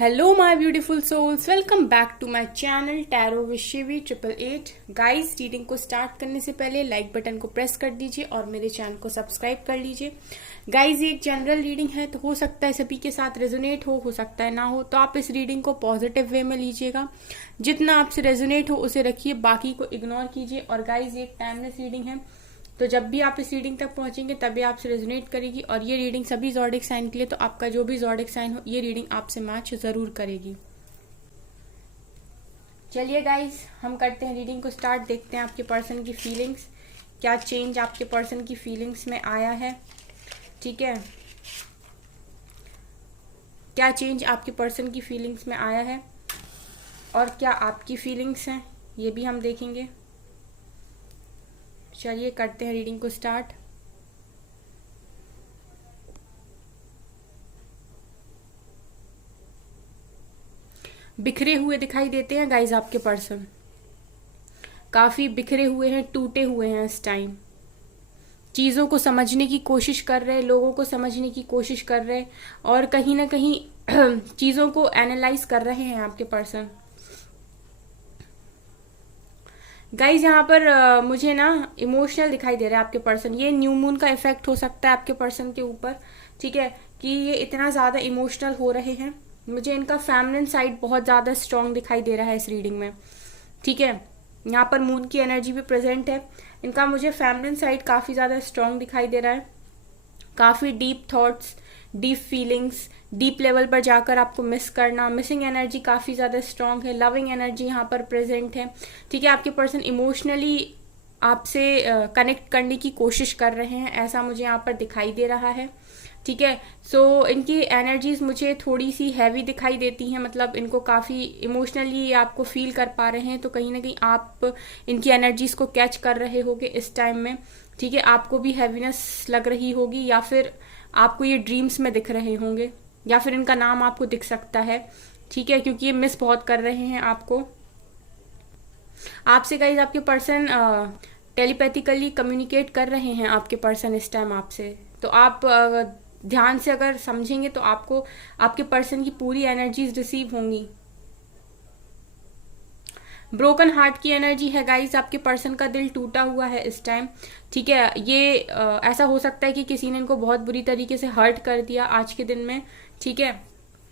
Hello my beautiful souls, welcome back to my channel tarot with Shivi 888। Guys, reading को start करने से पहले like button को press कर दीजिए और मेरे चैनल को सब्सक्राइब कर लीजिए। गाइस, ये एक जनरल रीडिंग है, तो हो सकता है सभी के साथ रेजोनेट हो सकता है ना हो, तो आप इस रीडिंग को पॉजिटिव वे में लीजिएगा। जितना आपसे रेजोनेट हो उसे रखिए, बाकी को इग्नोर कीजिए। और गाइस, ये एक टाइमलेस रीडिंग है, तो जब भी आप इस रीडिंग तक पहुंचेंगे तभी आपसे रेजोनेट करेगी। और ये रीडिंग सभी ज़ोडिक साइन के लिए, तो आपका जो भी ज़ोडिक साइन हो ये रीडिंग आपसे मैच जरूर करेगी। चलिए गाइस, हम करते हैं रीडिंग को स्टार्ट। देखते हैं आपके पर्सन की फीलिंग्स, क्या चेंज आपके पर्सन की फीलिंग्स में आया है। ठीक है, क्या चेंज आपके पर्सन की फीलिंग्स में आया है और क्या आपकी फीलिंग्स हैं, ये भी हम देखेंगे। चलिए करते हैं रीडिंग को स्टार्ट। बिखरे हुए दिखाई देते हैं गाइस, आपके पर्सन काफी बिखरे हुए हैं, टूटे हुए हैं इस टाइम। चीजों को समझने की कोशिश कर रहे, लोगों को समझने की कोशिश कर रहे और कहीं ना कहीं चीजों को एनालाइज कर रहे हैं आपके पर्सन। गाइज, यहाँ पर मुझे ना इमोशनल दिखाई दे रहा है आपके पर्सन। ये न्यू मून का इफेक्ट हो सकता है आपके पर्सन के ऊपर। ठीक है, कि ये इतना ज्यादा इमोशनल हो रहे हैं। मुझे इनका फेमिनिन साइड बहुत ज्यादा स्ट्रांग दिखाई दे रहा है इस रीडिंग में। ठीक है, यहाँ पर मून की एनर्जी भी प्रेजेंट है। इनका मुझे फेमिनिन साइड काफी ज्यादा स्ट्रांग दिखाई दे रहा है। काफी deep thoughts, deep feelings, deep level पर जाकर आपको मिस करना, मिसिंग एनर्जी काफी ज्यादा स्ट्रांग है। लविंग एनर्जी यहाँ पर प्रेजेंट है। ठीक है, आपके पर्सन इमोशनली आपसे कनेक्ट करने की कोशिश कर रहे हैं, ऐसा मुझे यहाँ पर दिखाई दे रहा है। ठीक है, सो इनकी एनर्जीज मुझे थोड़ी सी हैवी दिखाई देती हैं, मतलब इनको काफी इमोशनली आपको फील कर पा रहे हैं, तो कहीं ना कहीं आप इनकी एनर्जीज को कैच कर रहे होगे इस टाइम में। ठीक है, आपको भी हैवीनेस लग रही होगी, या फिर आपको ये ड्रीम्स में दिख रहे होंगे, या फिर इनका नाम आपको दिख सकता है। ठीक है, क्योंकि ये मिस बहुत कर रहे हैं आपको। आपसे गाइज आपके पर्सन टेलीपैथिकली कम्युनिकेट कर रहे हैं आपके पर्सन इस टाइम आपसे। तो आप ध्यान से अगर समझेंगे तो आपको आपके पर्सन की पूरी एनर्जीज रिसीव होंगी। ब्रोकन हार्ट की एनर्जी है गाइस, आपके पर्सन का दिल टूटा हुआ है इस टाइम। ठीक है, ये ऐसा हो सकता है कि किसी ने इनको बहुत बुरी तरीके से हर्ट कर दिया आज के दिन में। ठीक है,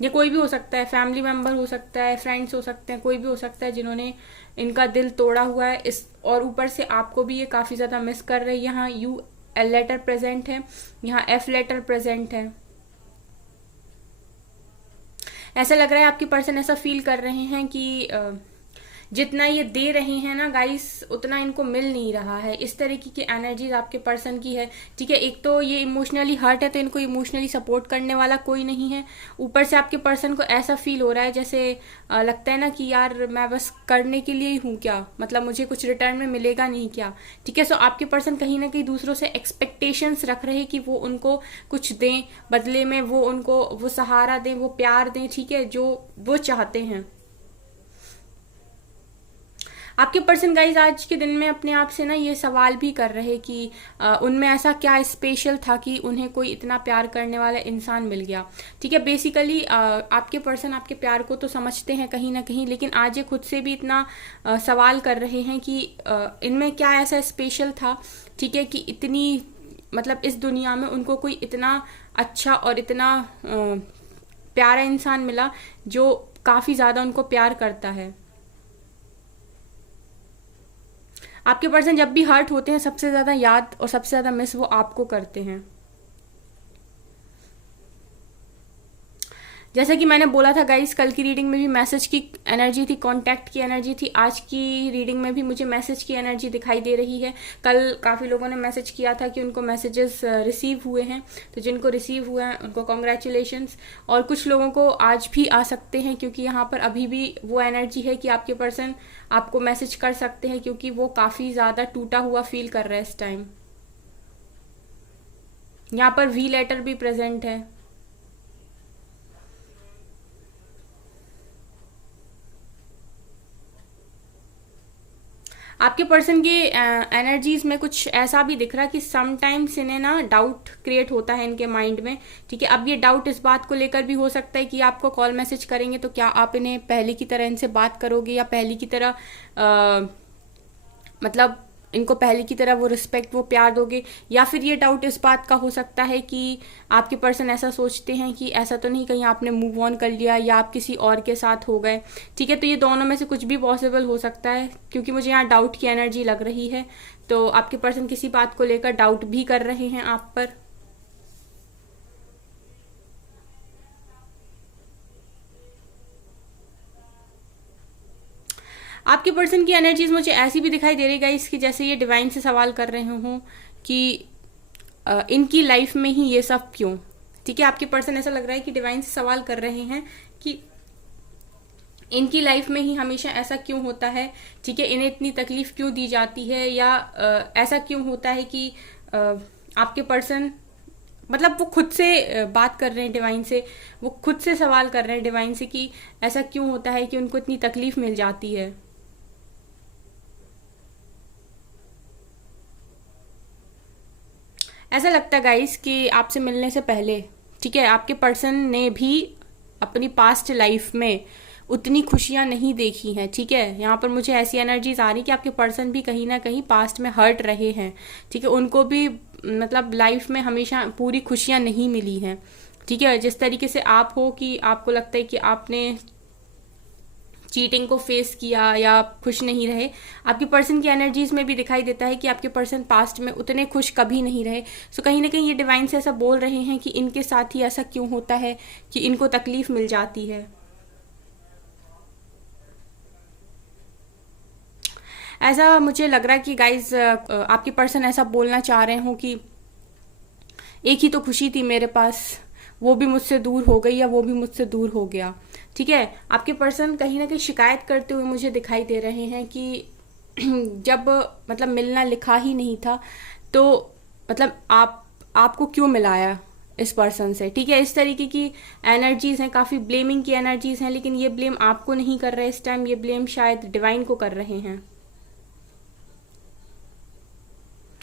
ये कोई भी हो सकता है, फैमिली मेंबर हो सकता है, फ्रेंड्स हो सकते हैं, कोई भी हो सकता है जिन्होंने इनका दिल तोड़ा हुआ है इस। और ऊपर से आपको भी ये काफी ज्यादा मिस कर रहे हैं। यहाँ यू एल लेटर प्रेजेंट है, यहाँ एफ लेटर प्रेजेंट है। ऐसा लग रहा है आपके पर्सन ऐसा फील कर रहे हैं कि जितना ये दे रहे हैं ना गाइस, उतना इनको मिल नहीं रहा है। इस तरीके की एनर्जीज आपके पर्सन की है। ठीक है, एक तो ये इमोशनली हर्ट है, तो इनको इमोशनली सपोर्ट करने वाला कोई नहीं है। ऊपर से आपके पर्सन को ऐसा फील हो रहा है जैसे लगता है ना कि यार मैं बस करने के लिए ही हूँ क्या, मतलब मुझे कुछ रिटर्न में मिलेगा नहीं क्या। ठीक है, सो आपके पर्सन कहीं ना कहीं दूसरों से एक्सपेक्टेशंस रख रहे हैं कि वो उनको कुछ दें, बदले में वो उनको वो सहारा दें, वो प्यार दें। ठीक है, जो वो चाहते हैं। आपके पर्सन गाइज आज के दिन में अपने आप से ना ये सवाल भी कर रहे कि उनमें ऐसा क्या स्पेशल था कि उन्हें कोई इतना प्यार करने वाला इंसान मिल गया। ठीक है, बेसिकली आपके पर्सन आपके प्यार को तो समझते हैं कहीं ना कहीं, लेकिन आज ये खुद से भी इतना सवाल कर रहे हैं कि इनमें क्या ऐसा स्पेशल था। ठीक है, कि इतनी मतलब इस दुनिया में उनको कोई इतना अच्छा और इतना प्यारा इंसान मिला जो काफी ज्यादा उनको प्यार करता है। आपके पर्सन जब भी हर्ट होते हैं सबसे ज्यादा याद और सबसे ज्यादा मिस वो आपको करते हैं। जैसा कि मैंने बोला था गाइस, कल की रीडिंग में भी मैसेज की एनर्जी थी, कांटेक्ट की एनर्जी थी। आज की रीडिंग में भी मुझे मैसेज की एनर्जी दिखाई दे रही है। कल काफ़ी लोगों ने मैसेज किया था कि उनको मैसेजेस रिसीव हुए हैं, तो जिनको रिसीव हुए हैं उनको कॉन्ग्रेचुलेशंस। और कुछ लोगों को आज भी आ सकते हैं, क्योंकि यहाँ पर अभी भी वो एनर्जी है कि आपके पर्सन आपको मैसेज कर सकते हैं, क्योंकि वो काफ़ी ज़्यादा टूटा हुआ फील कर रहे हैं इस टाइम। यहाँ पर वी लेटर भी प्रेजेंट है। आपके पर्सन के एनर्जीज में कुछ ऐसा भी दिख रहा है कि समटाइम्स इन्हें ना डाउट क्रिएट होता है इनके माइंड में। ठीक है, अब ये डाउट इस बात को लेकर भी हो सकता है कि आपको कॉल मैसेज करेंगे तो क्या आप इन्हें पहले की तरह इनसे बात करोगे, या पहले की तरह मतलब इनको पहले की तरह वो रिस्पेक्ट, वो प्यार दोगे, या फिर ये डाउट इस बात का हो सकता है कि आपके पर्सन ऐसा सोचते हैं कि ऐसा तो नहीं कहीं आपने मूव ऑन कर लिया या आप किसी और के साथ हो गए। ठीक है, तो ये दोनों में से कुछ भी पॉसिबल हो सकता है, क्योंकि मुझे यहाँ डाउट की एनर्जी लग रही है। तो आपके पर्सन किसी बात को लेकर डाउट भी कर रहे हैं आप पर। आपके पर्सन की एनर्जीज मुझे ऐसी भी दिखाई दे रही गाइस कि जैसे ये डिवाइन से सवाल कर रहे हों कि इनकी लाइफ में ही ये सब क्यों। ठीक है, आपके पर्सन ऐसा लग रहा है कि डिवाइन से सवाल कर रहे हैं कि इनकी लाइफ में ही हमेशा ऐसा क्यों होता है। ठीक है, इन्हें इतनी तकलीफ क्यों दी जाती है, या ऐसा क्यों होता है कि आपके पर्सन मतलब वो खुद से बात कर रहे हैं डिवाइन से, वो खुद से सवाल कर रहे हैं डिवाइन से कि ऐसा क्यों होता है कि उनको इतनी तकलीफ मिल जाती है। ऐसा लगता है गाइस कि आपसे मिलने से पहले, ठीक है, आपके पर्सन ने भी अपनी पास्ट लाइफ में उतनी खुशियां नहीं देखी हैं। ठीक है, यहाँ पर मुझे ऐसी एनर्जीज आ रही कि आपके पर्सन भी कहीं ना कहीं पास्ट में हर्ट रहे हैं। ठीक है, उनको भी मतलब लाइफ में हमेशा पूरी खुशियां नहीं मिली हैं। ठीक है, जिस तरीके से आप हो कि आपको लगता है कि आपने चीटिंग को फेस किया या खुश नहीं रहे, आपके पर्सन की एनर्जीज में भी दिखाई देता है कि आपके पर्सन पास्ट में उतने खुश कभी नहीं रहे। सो कहीं ना कहीं ये डिवाइन से ऐसा बोल रहे हैं कि इनके साथ ही ऐसा क्यों होता है कि इनको तकलीफ मिल जाती है। ऐसा मुझे लग रहा है कि गाइज आपके पर्सन ऐसा बोलना चाह रहे हो कि एक ही तो खुशी थी मेरे पास, वो भी मुझसे दूर हो गई या वो भी मुझसे दूर हो गया। ठीक है, आपके पर्सन कहीं ना कहीं शिकायत करते हुए मुझे दिखाई दे रहे हैं कि जब मतलब मिलना लिखा ही नहीं था तो मतलब आपको क्यों मिलाया इस पर्सन से। ठीक है, इस तरीके की एनर्जीज हैं, काफी ब्लेमिंग की एनर्जीज हैं, लेकिन ये ब्लेम आपको नहीं कर रहे इस टाइम, ये ब्लेम शायद डिवाइन को कर रहे हैं।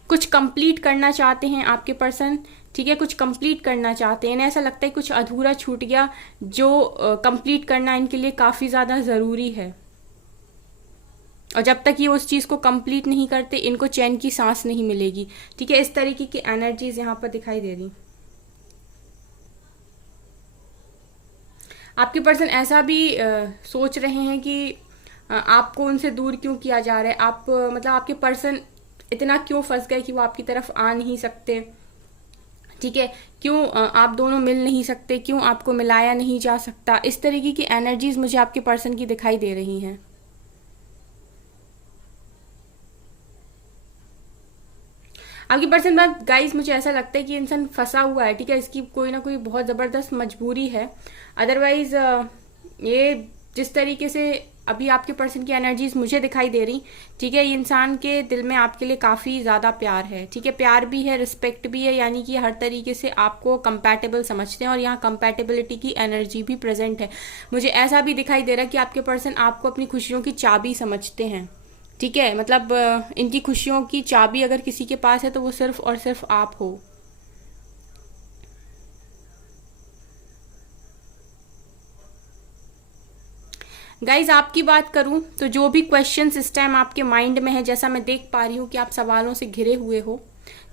कुछ कंप्लीट करना चाहते हैं आपके पर्सन। ठीक है, कुछ कंप्लीट करना चाहते हैं, इन्हें ऐसा लगता है कुछ अधूरा छूट गया जो कंप्लीट करना इनके लिए काफी ज्यादा जरूरी है, और जब तक ये उस चीज को कंप्लीट नहीं करते इनको चैन की सांस नहीं मिलेगी। ठीक है, इस तरीके की एनर्जीज यहाँ पर दिखाई दे रही। आपके पर्सन ऐसा भी सोच रहे हैं कि आपको उनसे दूर क्यों किया जा रहा है, आप मतलब आपके पर्सन इतना क्यों फंस गए कि वो आपकी तरफ आ नहीं सकते। ठीक है, क्यों आप दोनों मिल नहीं सकते, क्यों आपको मिलाया नहीं जा सकता। इस तरीके की एनर्जीज मुझे आपके पर्सन की दिखाई दे रही हैं। आपकी पर्सन बात गाइस मुझे ऐसा लगता है कि इंसान फंसा हुआ है। ठीक है, इसकी कोई ना कोई बहुत जबरदस्त मजबूरी है, अदरवाइज ये जिस तरीके से अभी आपके पर्सन की एनर्जीज मुझे दिखाई दे रही। ठीक है, ये इंसान के दिल में आपके लिए काफी ज्यादा प्यार है। ठीक है, प्यार भी है, रिस्पेक्ट भी है, यानी कि हर तरीके से आपको कंपैटिबल समझते हैं, और यहाँ कंपैटिबिलिटी की एनर्जी भी प्रेजेंट है। मुझे ऐसा भी दिखाई दे रहा है कि आपके पर्सन आपको अपनी खुशियों की चाबी समझते हैं। ठीक है, मतलब इनकी खुशियों की चाबी अगर किसी के पास है तो वो सिर्फ और सिर्फ आप हो। गाइज आपकी बात करूं तो जो भी क्वेश्चंस इस टाइम आपके माइंड में है, जैसा मैं देख पा रही हूँ कि आप सवालों से घिरे हुए हो।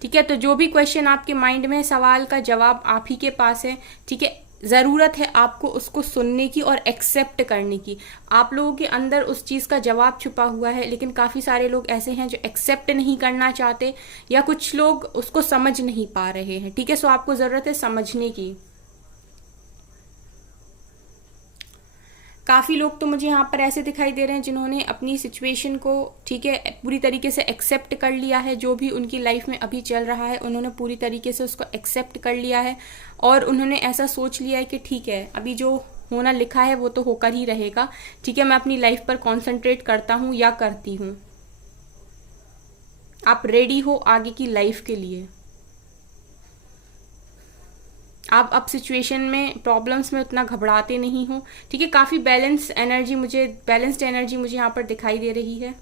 ठीक है, तो जो भी क्वेश्चन आपके माइंड में है, सवाल का जवाब आप ही के पास है। ठीक है, जरूरत है आपको उसको सुनने की और एक्सेप्ट करने की। आप लोगों के अंदर उस चीज का जवाब छुपा हुआ है, लेकिन काफी सारे लोग ऐसे हैं जो एक्सेप्ट नहीं करना चाहते, या कुछ लोग उसको समझ नहीं पा रहे हैं। ठीक है, सो आपको जरूरत है समझने की। काफी लोग तो मुझे यहाँ पर ऐसे दिखाई दे रहे हैं जिन्होंने अपनी सिचुएशन को, ठीक है, पूरी तरीके से एक्सेप्ट कर लिया है। जो भी उनकी लाइफ में अभी चल रहा है उन्होंने पूरी तरीके से उसको एक्सेप्ट कर लिया है, और उन्होंने ऐसा सोच लिया है कि ठीक है, अभी जो होना लिखा है वो तो होकर ही रहेगा। ठीक है, मैं अपनी लाइफ पर कॉन्सेंट्रेट करता हूँ या करती हूँ। आप रेडी हो आगे की लाइफ के लिए। आप अब सिचुएशन में, प्रॉब्लम्स में उतना घबराते नहीं हो। ठीक है, काफी बैलेंस्ड एनर्जी मुझे यहाँ पर दिखाई दे रही है।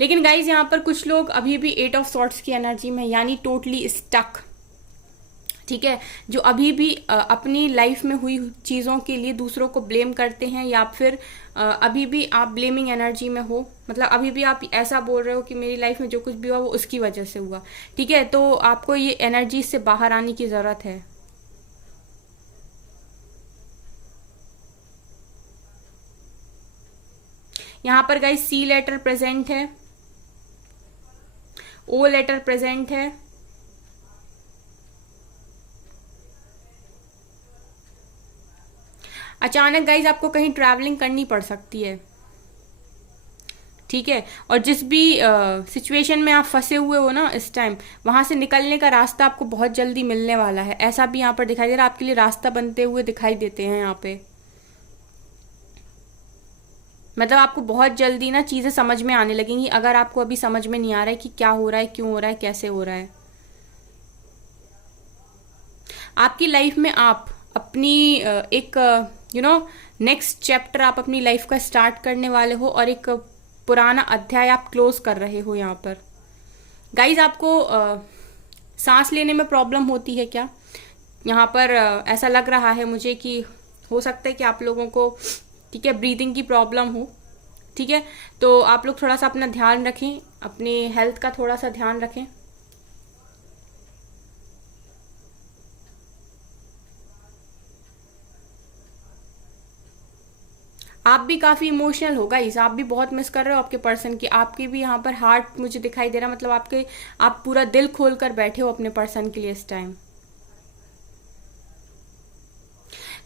लेकिन गाइज यहाँ पर कुछ लोग अभी भी 8 ऑफ सॉर्ट्स की एनर्जी में, यानी टोटली स्टक, ठीक है, जो अभी भी अपनी लाइफ में हुई चीज़ों के लिए दूसरों को ब्लेम करते हैं, या फिर अभी भी आप ब्लेमिंग एनर्जी में हो, मतलब अभी भी आप ऐसा बोल रहे हो कि मेरी लाइफ में जो कुछ भी हुआ वो उसकी वजह से हुआ, ठीक है। तो आपको ये एनर्जी से बाहर आने की ज़रूरत है। यहाँ पर गाइस सी लेटर प्रेजेंट है, ओ लेटर प्रेजेंट है, अचानक गाइज आपको कहीं ट्रैवलिंग करनी पड़ सकती है, ठीक है। और जिस भी सिचुएशन में आप फंसे हुए हो ना इस टाइम, वहां से निकलने का रास्ता आपको बहुत जल्दी मिलने वाला है, ऐसा भी यहाँ पर दिखाई दे रहा है, आपके लिए रास्ता बनते हुए दिखाई देते हैं यहाँ पे। मतलब आपको बहुत जल्दी ना चीजें समझ में आने लगेंगी, अगर आपको अभी समझ में नहीं आ रहा है कि क्या हो रहा है, क्यों हो रहा है, कैसे हो रहा है। आपकी लाइफ में आप अपनी एक नेक्स्ट चैप्टर आप अपनी लाइफ का स्टार्ट करने वाले हो, और एक पुराना अध्याय आप क्लोज कर रहे हो यहाँ पर। गाइज आपको सांस लेने में प्रॉब्लम होती है क्या? यहाँ पर ऐसा लग रहा है मुझे कि हो सकता है कि आप लोगों को, ठीक है, ब्रीदिंग की प्रॉब्लम हो, ठीक है। तो आप लोग थोड़ा सा अपना ध्यान रखें, अपनी हेल्थ का थोड़ा सा ध्यान रखें। आप भी काफ़ी इमोशनल हो गाइस, आप भी बहुत मिस कर रहे हो आपके पर्सन की, आपके भी यहाँ पर हार्ट मुझे दिखाई दे रहा है, मतलब आप पूरा दिल खोल कर बैठे हो अपने पर्सन के लिए इस टाइम।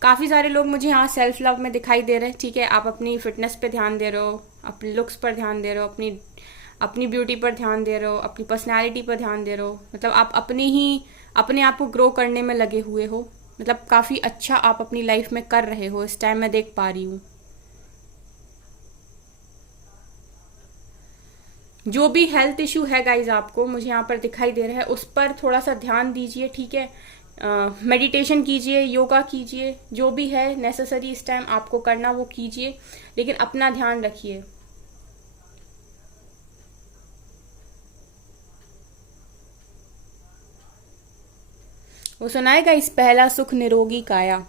काफ़ी सारे लोग मुझे यहाँ सेल्फ लव में दिखाई दे रहे हैं, ठीक है। आप अपनी फिटनेस पे ध्यान दे रहे हो, अपने लुक्स पर ध्यान दे रहे हो, अपनी ब्यूटी पर ध्यान दे रहे हो, अपनी पर्सनैलिटी पर ध्यान दे रहे हो, मतलब आप अपने आप को ग्रो करने में लगे हुए हो, मतलब काफ़ी अच्छा आप अपनी लाइफ में कर रहे हो इस टाइम, मैं देख पा रही हूँ। जो भी हेल्थ इशू है गाइज आपको मुझे यहाँ पर दिखाई दे रहा है, उस पर थोड़ा सा ध्यान दीजिए, ठीक है। मेडिटेशन कीजिए, योगा कीजिए, जो भी है नेसेसरी इस टाइम आपको करना वो कीजिए, लेकिन अपना ध्यान रखिए। वो सुनाए गाइस, पहला सुख निरोगी काया,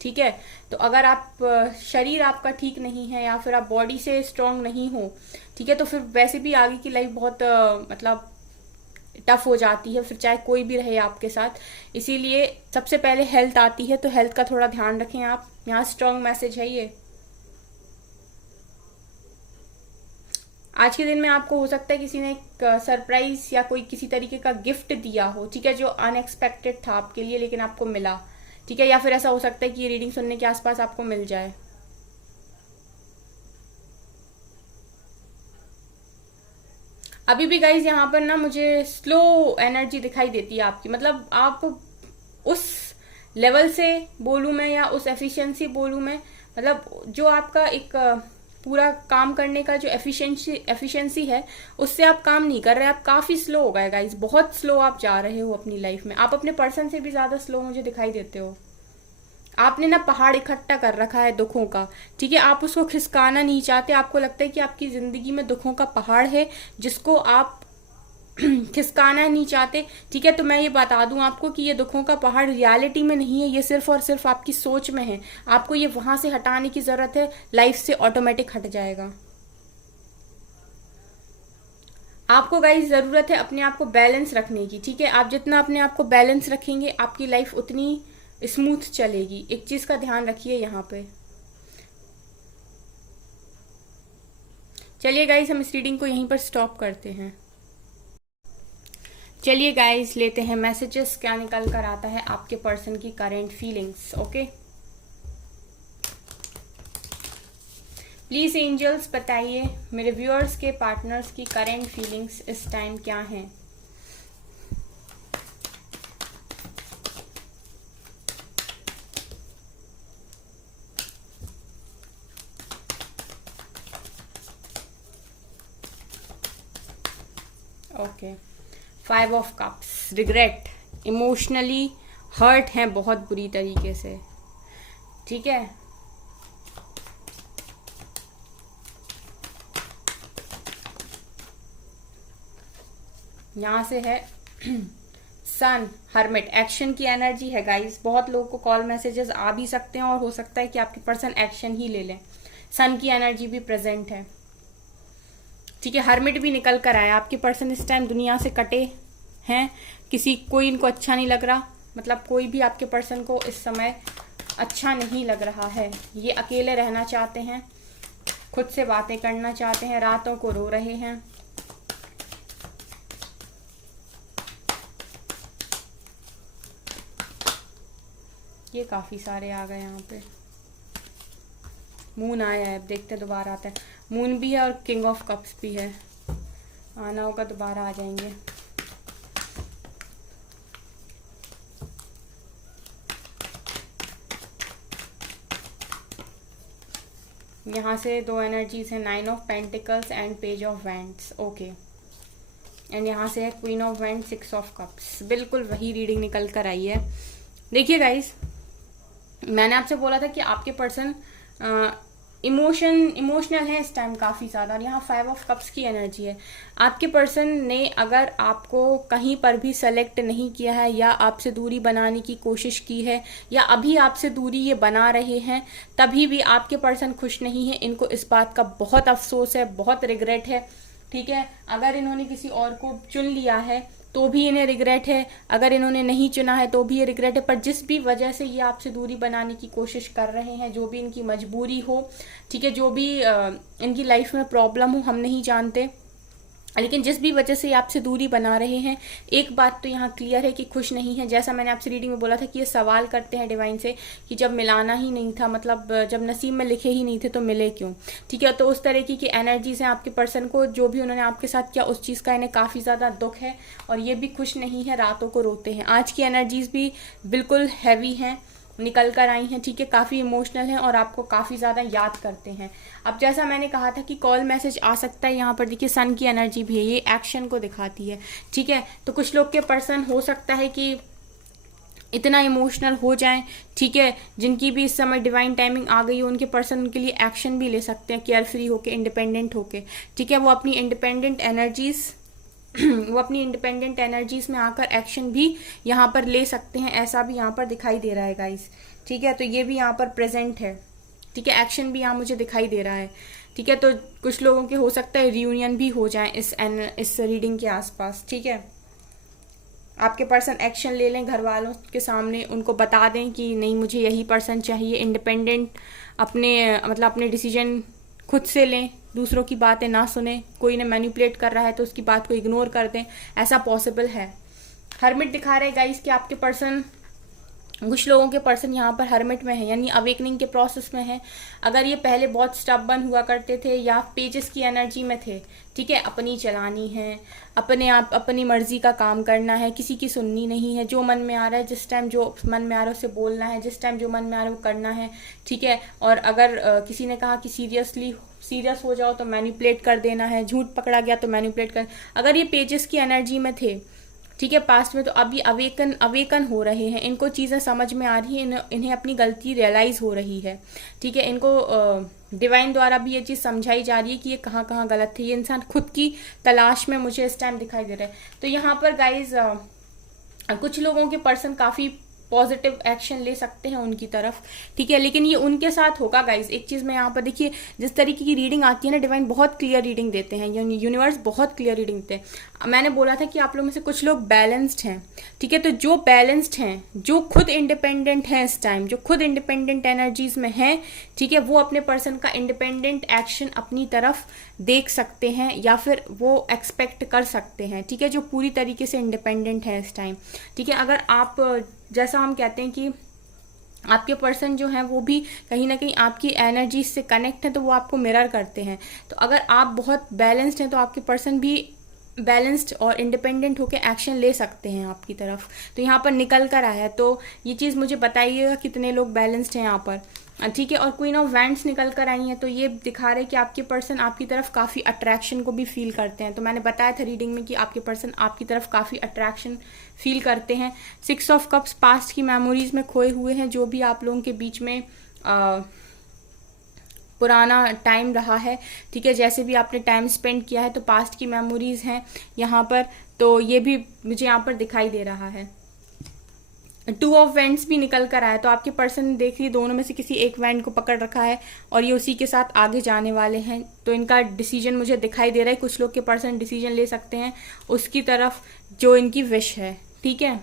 ठीक है। तो अगर आप शरीर आपका ठीक नहीं है, या फिर आप बॉडी से स्ट्रांग नहीं हो, ठीक है, तो फिर वैसे भी आगे की लाइफ बहुत मतलब टफ हो जाती है, फिर चाहे कोई भी रहे आपके साथ। इसीलिए सबसे पहले हेल्थ आती है, तो हेल्थ का थोड़ा ध्यान रखें आप। यहाँ स्ट्रांग मैसेज है ये। आज के दिन में आपको हो सकता है किसी ने एक सरप्राइज या कोई किसी तरीके का गिफ्ट दिया हो, ठीक है, जो अनएक्सपेक्टेड था आपके लिए लेकिन आपको मिला, ठीक है। या फिर ऐसा हो सकता है कि ये रीडिंग सुनने के आसपास आपको मिल जाए। अभी भी गाइज यहाँ पर ना मुझे स्लो एनर्जी दिखाई देती है आपकी, मतलब आप उस लेवल से बोलूँ मैं या उस एफिशिएंसी बोलूँ मैं, मतलब जो आपका एक पूरा काम करने का जो एफिशिएंसी है, उससे आप काम नहीं कर रहे, आप काफी स्लो हो गए गाइज, बहुत स्लो आप जा रहे हो अपनी लाइफ में। आप अपने पर्सन से भी ज्यादा स्लो मुझे दिखाई देते हो। आपने ना पहाड़ इकट्ठा कर रखा है दुखों का, ठीक है, आप उसको खिसकाना नहीं चाहते। आपको लगता है कि आपकी जिंदगी में दुखों का पहाड़ है जिसको आप खिसकाना नहीं चाहते, ठीक है। तो मैं ये बता दूं आपको कि ये दुखों का पहाड़ रियलिटी में नहीं है, ये सिर्फ और सिर्फ आपकी सोच में है। आपको ये वहां से हटाने की जरूरत है, लाइफ से ऑटोमेटिक हट जाएगा। आपको गाइस जरूरत है अपने आप को बैलेंस रखने की, ठीक है। आप जितना अपने आप को बैलेंस रखेंगे आपकी लाइफ उतनी स्मूथ चलेगी। एक चीज का ध्यान रखिए यहाँ पे। चलिए गाइस, हम इस रीडिंग को यहीं पर स्टॉप करते हैं। चलिए गाइस, लेते हैं मैसेजेस, क्या निकल कर आता है आपके पर्सन की current feelings. Okay, please angels बताइए मेरे व्यूअर्स के पार्टनर्स की करेंट फीलिंग्स इस टाइम क्या हैं। Okay, 5 of cups, regret, emotionally hurt हैं बहुत बुरी तरीके से, ठीक है। यहाँ से है सन, हर्मिट, एक्शन की एनर्जी है गाइस। बहुत लोगों को कॉल मैसेजेस आ भी सकते हैं और हो सकता है कि आपके पर्सन एक्शन ही ले लें। सन की एनर्जी भी प्रेजेंट है, ठीक है। हर्मिट भी निकल कर आया। आपके पर्सन इस टाइम दुनिया से कटे हैं, कोई इनको अच्छा नहीं लग रहा, मतलब कोई भी आपके पर्सन को इस समय अच्छा नहीं लग रहा है। ये अकेले रहना चाहते हैं, खुद से बातें करना चाहते हैं, रातों को रो रहे हैं। ये काफी सारे आ गए यहाँ पे। मून आया है, अब देखते हैं दोबारा आता है। मून भी है और किंग ऑफ कप्स भी है। आना होगा दोबारा आ जाएंगे। यहाँ से दो एनर्जीज है, 9 of pentacles and page of wands. Okay, and यहाँ से है queen of wand, 6 of cups. बिल्कुल वही रीडिंग निकल कर आई है। देखिए गाइस, मैंने आपसे बोला था कि आपके पर्सन इमोशनल है इस टाइम काफ़ी ज़्यादा, और यहाँ 5 ऑफ कप्स की एनर्जी है। आपके पर्सन ने अगर आपको कहीं पर भी सेलेक्ट नहीं किया है, या आपसे दूरी बनाने की कोशिश की है, या अभी आपसे दूरी ये बना रहे हैं, तभी भी आपके पर्सन खुश नहीं है। इनको इस बात का बहुत अफसोस है, बहुत रिग्रेट है, ठीक है। अगर इन्होंने किसी और को चुन लिया है तो भी इन्हें रिग्रेट है, अगर इन्होंने नहीं चुना है तो भी ये रिग्रेट है। पर जिस भी वजह से ये आपसे दूरी बनाने की कोशिश कर रहे हैं, जो भी इनकी मजबूरी हो, ठीक है, जो भी इनकी लाइफ में प्रॉब्लम हो, हम नहीं जानते, लेकिन जिस भी वजह से ये आपसे दूरी बना रहे हैं, एक बात तो यहाँ क्लियर है कि खुश नहीं है। जैसा मैंने आपसे रीडिंग में बोला था कि ये सवाल करते हैं डिवाइन से कि जब मिलाना ही नहीं था, मतलब जब नसीब में लिखे ही नहीं थे तो मिले क्यों, ठीक है। तो उस तरीके की एनर्जीज हैं आपके पर्सन को। जो भी उन्होंने आपके साथ किया उस चीज़ का इन्हें काफ़ी ज़्यादा दुख है, और ये भी खुश नहीं है, रातों को रोते हैं। आज की एनर्जीज भी बिल्कुल हैवी हैं, निकल कर आई हैं, ठीक है, काफ़ी इमोशनल हैं और आपको काफ़ी ज़्यादा याद करते हैं। अब जैसा मैंने कहा था कि कॉल मैसेज आ सकता है, यहाँ पर देखिए सन की एनर्जी भी है, ये एक्शन को दिखाती है, ठीक है। तो कुछ लोग के पर्सन हो सकता है कि इतना इमोशनल हो जाएं, ठीक है, जिनकी भी इस समय डिवाइन टाइमिंग आ गई हो, उनके पर्सन उनके लिए एक्शन भी ले सकते हैं, केयर फ्री होके, इंडिपेंडेंट होके, ठीक है। वो अपनी इंडिपेंडेंट एनर्जीज में आकर एक्शन भी यहाँ पर ले सकते हैं, ऐसा भी यहाँ पर दिखाई दे रहा है गाइस, ठीक है। तो ये भी यहाँ पर प्रेजेंट है, ठीक है, एक्शन भी यहाँ मुझे दिखाई दे रहा है, ठीक है। तो कुछ लोगों के हो सकता है रियूनियन भी हो जाए इस रीडिंग के आसपास, ठीक है। आपके पर्सन एक्शन ले लें घर वालों के सामने, उनको बता दें कि नहीं मुझे यही पर्सन चाहिए, इंडिपेंडेंट अपने डिसीजन खुद से लें, दूसरों की बातें ना सुने, कोई ने मैनिपुलेट कर रहा है तो उसकी बात को इग्नोर कर दें, ऐसा पॉसिबल है। हर्मिट दिखा रहे गाइस कि आपके पर्सन, कुछ लोगों के पर्सन यहाँ पर हर्मिट में है, यानी अवेकनिंग के प्रोसेस में है। अगर ये पहले बहुत स्टबर्न हुआ करते थे या पेजेस की एनर्जी में थे, ठीक है, अपनी चलानी है, अपने आप अपनी मर्जी का काम करना है, किसी की सुननी नहीं है, जो मन में आ रहा है, जिस टाइम जो मन में आ रहा है उसे बोलना है, जिस टाइम जो मन में आ रहा है वो करना है, ठीक है। और अगर किसी ने कहा कि सीरियस हो जाओ तो मैनिपुलेट कर देना है, झूठ पकड़ा गया तो मैनिपुलेट कर, अगर ये पेजेस की एनर्जी में थे, ठीक है, पास्ट में, तो अभी अवेकन हो रहे हैं, इनको चीज़ें समझ में आ रही है, इन्हें अपनी गलती रियलाइज हो रही है, ठीक है। इनको डिवाइन द्वारा भी ये चीज़ समझाई जा रही है कि ये कहाँ कहाँ गलत थे। ये इंसान खुद की तलाश में मुझे इस टाइम दिखाई दे रहा है। तो यहाँ पर गाइज कुछ लोगों के पर्सन काफ़ी पॉजिटिव एक्शन ले सकते हैं उनकी तरफ, ठीक है, लेकिन ये उनके साथ होगा गाइज। एक चीज़ मैं यहाँ पर देखिए, जिस तरीके की रीडिंग आती है ना, डिवाइन बहुत क्लियर रीडिंग देते हैं, यूनिवर्स बहुत क्लियर रीडिंग देते हैं। मैंने बोला था कि आप लोगों में से कुछ लोग बैलेंस्ड हैं, ठीक है। तो जो बैलेंस्ड हैं, जो खुद इंडिपेंडेंट हैं इस टाइम, जो खुद इंडिपेंडेंट एनर्जीज में हैं, ठीक है, वो अपने पर्सन का इंडिपेंडेंट एक्शन अपनी तरफ देख सकते हैं या फिर वो एक्सपेक्ट कर सकते हैं, ठीक है, जो पूरी तरीके से इंडिपेंडेंट है इस टाइम, ठीक है। अगर आप, जैसा हम कहते हैं कि आपके पर्सन जो हैं वो भी कहीं ना कहीं आपकी एनर्जी से कनेक्ट है, तो वो आपको मिरर करते हैं। तो अगर आप बहुत बैलेंस्ड हैं तो आपके पर्सन भी बैलेंस्ड और इंडिपेंडेंट होकर एक्शन ले सकते हैं आपकी तरफ। तो यहाँ पर निकल कर आया है, तो ये चीज़ मुझे बताइएगा कितने लोग बैलेंस्ड हैं यहाँ पर, ठीक है। और क्वीन ऑफ वैंड्स निकल कर आई हैं, तो ये दिखा रहे हैं कि आपके पर्सन आपकी तरफ काफ़ी अट्रैक्शन को भी फील करते हैं। तो मैंने बताया था रीडिंग में कि आपके पर्सन आपकी तरफ काफ़ी अट्रैक्शन फील करते हैं। 6 ऑफ कप्स पास्ट की मेमोरीज में खोए हुए हैं, जो भी आप लोगों के बीच में पुराना टाइम रहा है, ठीक है, जैसे भी आपने टाइम स्पेंड किया है, तो पास्ट की मेमोरीज हैं यहाँ पर, तो ये भी मुझे यहाँ पर दिखाई दे रहा है। 2 ऑफ वेंट्स भी निकल कर आया, तो आपके पर्सन ने देख ली दोनों में से किसी एक वेंट को पकड़ रखा है और ये उसी के साथ आगे जाने वाले हैं। तो इनका डिसीजन मुझे दिखाई दे रहा है, कुछ लोग के पर्सन डिसीजन ले सकते हैं उसकी तरफ जो इनकी विश है। ठीक है,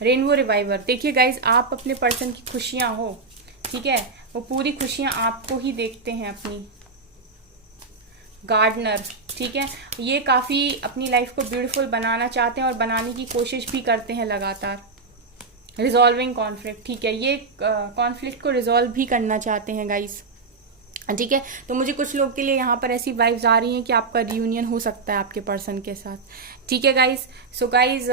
रेनबो रिवाइवर। देखिए गाइज, आप अपने पर्सन की खुशियां हो, ठीक है, वो पूरी खुशियां आपको ही देखते हैं अपनी। गार्डनर, ठीक है, ये काफ़ी अपनी लाइफ को ब्यूटीफुल बनाना चाहते हैं और बनाने की कोशिश भी करते हैं लगातार। रिजॉल्विंग कॉन्फ्लिक्ट, ठीक है, ये कॉन्फ्लिक्ट को रिजॉल्व भी करना चाहते हैं गाइज। ठीक है, तो मुझे कुछ लोग के लिए यहाँ पर ऐसी वाइब्स आ रही हैं कि आपका रियूनियन हो सकता है आपके पर्सन के साथ। ठीक है गाइज, सो गाइज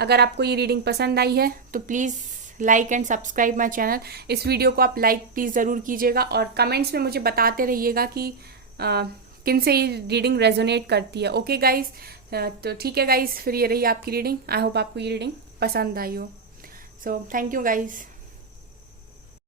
अगर आपको ये रीडिंग पसंद आई है तो please like and subscribe my channel. इस वीडियो को आप लाइक प्लीज़ ज़रूर कीजिएगा और कमेंट्स में मुझे बताते रहिएगा कि किन से ये रीडिंग रेजोनेट करती है। ओके गाइज, तो ठीक है गाइज, फिर ये रही आपकी रीडिंग। आई होप आपको ये रीडिंग पसंद आई हो। So thank you guys.